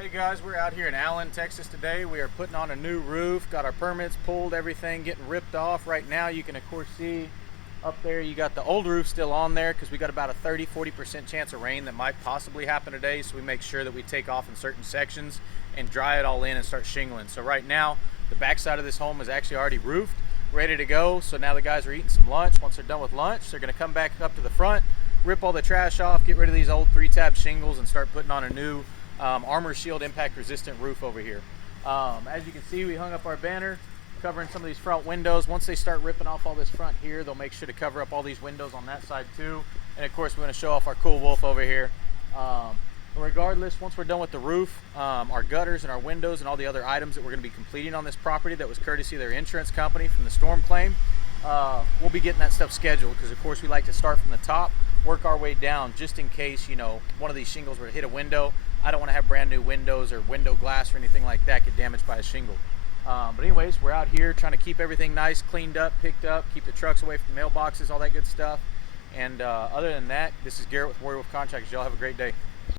Hey guys, we're out here in Allen, Texas today. We are putting on a new roof, got our permits pulled, everything getting ripped off. Right now you can of course see up there you got the old roof still on there because we got about a 30-40% chance of rain that might possibly happen today, so we make sure that we take off in certain sections and dry it all in and start shingling. So right now the back side of this home is actually already roofed, ready to go. So now the guys are eating some lunch. Once they're done with lunch, they're going to come back up to the front, rip all the trash off, get rid of these old 3-tab shingles and start putting on a new Armor Shield impact resistant roof over here. As you can see, we hung up our banner covering some of these front windows. Once they start ripping off all this front here, they'll make sure to cover up all these windows on that side too. And of course, we're going to show off our cool wolf over here. Regardless, once we're done with the roof, our gutters and our windows and all the other items that we're going to be completing on this property that was courtesy of their insurance company from the storm claim, we'll be getting that stuff scheduled because of course we like to start from the top, work our way down just in case, you know, one of these shingles were to hit a window. I don't want to have brand new windows or window glass or anything like that get damaged by a shingle. But anyways, we're out here trying to keep everything nice, cleaned up, picked up, keep the trucks away from mailboxes, all that good stuff. And other than that, this is Garrett with Warrior Wolf Contractors. Y'all have a great day.